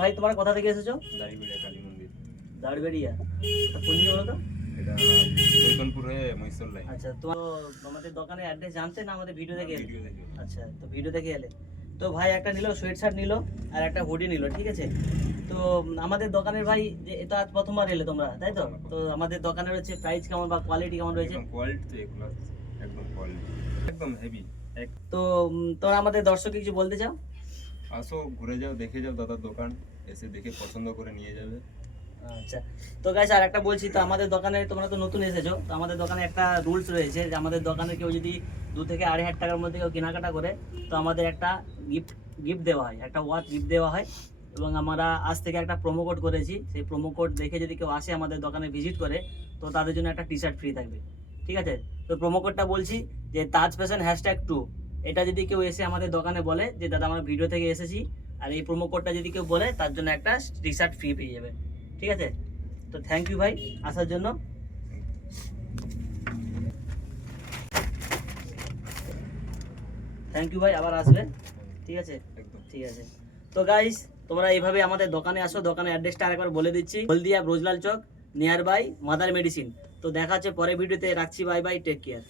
ভাই তোমরা কোথা থেকে এসেছো? দাড়িবেড়িয়া কালী মন্দির। দাড়বেড়িয়া কোন দিকে বলো তো? এটা কৈকনপুর হয়ে মহীশূর লাইন। আচ্ছা, তো আমাদের দোকানের অ্যাড্রেস জানতে না আমাদের ভিডিও দেখে এলে? ভিডিও দেখে। আচ্ছা, তো ভিডিও দেখে এলে তো ভাই একটা নিল সোয়েট শার্ট নিল আর একটা হুডি নিল, ঠিক আছে। তো আমাদের দোকানের ভাই যে এটা আজ প্রথমবার এলে তোমরা, তাই তো? তো আমাদের দোকানের হচ্ছে প্রাইস কেমন বা কোয়ালিটি কেমন রয়েছে? একদম কোয়ালিটি তো এগুলো একদম কোয়ালিটি একদম হেভি। তো তোমরা আমাদের দর্শককে কিছু বলতে চাও? আসো ঘুরে যাও, দেখে যাও দাদার দোকান, এসে দেখে পছন্দ করে নিয়ে যাবে। আচ্ছা, তো গাইস আর একটা বলছি, তো আমাদের দোকানে তোমরা তো নতুন এসেছো, তো আমাদের দোকানে একটা রুলস রয়েছে যে আমাদের দোকানে কেউ যদি 2 থেকে 2.5 টাকার মধ্যে কেউ কেনাকাটা করে তো আমাদের একটা গিফট দেওয়া হয়, একটা ওয়াচ গিফট দেওয়া হয়। এবং আমরা আজ থেকে একটা প্রোমো কোড করেছি, সেই প্রোমো কোড দেখে যদি কেউ আসে আমাদের দোকানে ভিজিট করে তো তাদের জন্য একটা টি শার্ট ফ্রি থাকবে, ঠিক আছে। তো প্রোমো কোডটা বলছি যে তাজ ফ্যাশন #2। এটা যদি কেউ এসে আমাদের দোকানে বলে যে দাদা আমরা ভিডিও থেকে এসেছি, আর এই প্রোমো কোডটা যদি কেউ বলে তার জন্য একটা টি শার্ট ফ্রি পেয়ে যাবে, ঠিক আছে। তো থ্যাংক ইউ ভাই আসার জন্য। থ্যাংক ইউ ভাই, আবার আসবেন, ঠিক আছে। একদম ঠিক আছে, তো গাইস তোমরা এইভাবে আমাদের দোকানে আসো। দোকানের অ্যাড্রেসটা আরেকবার বলে দিচ্ছি, হলদিয়া ব্রজলাল চক, নিয়ার বাই মাদার মেডিসিন। তো দেখা হচ্ছে পরের ভিডিওতে, রাখছি, বাই বাই, টেক কেয়ার।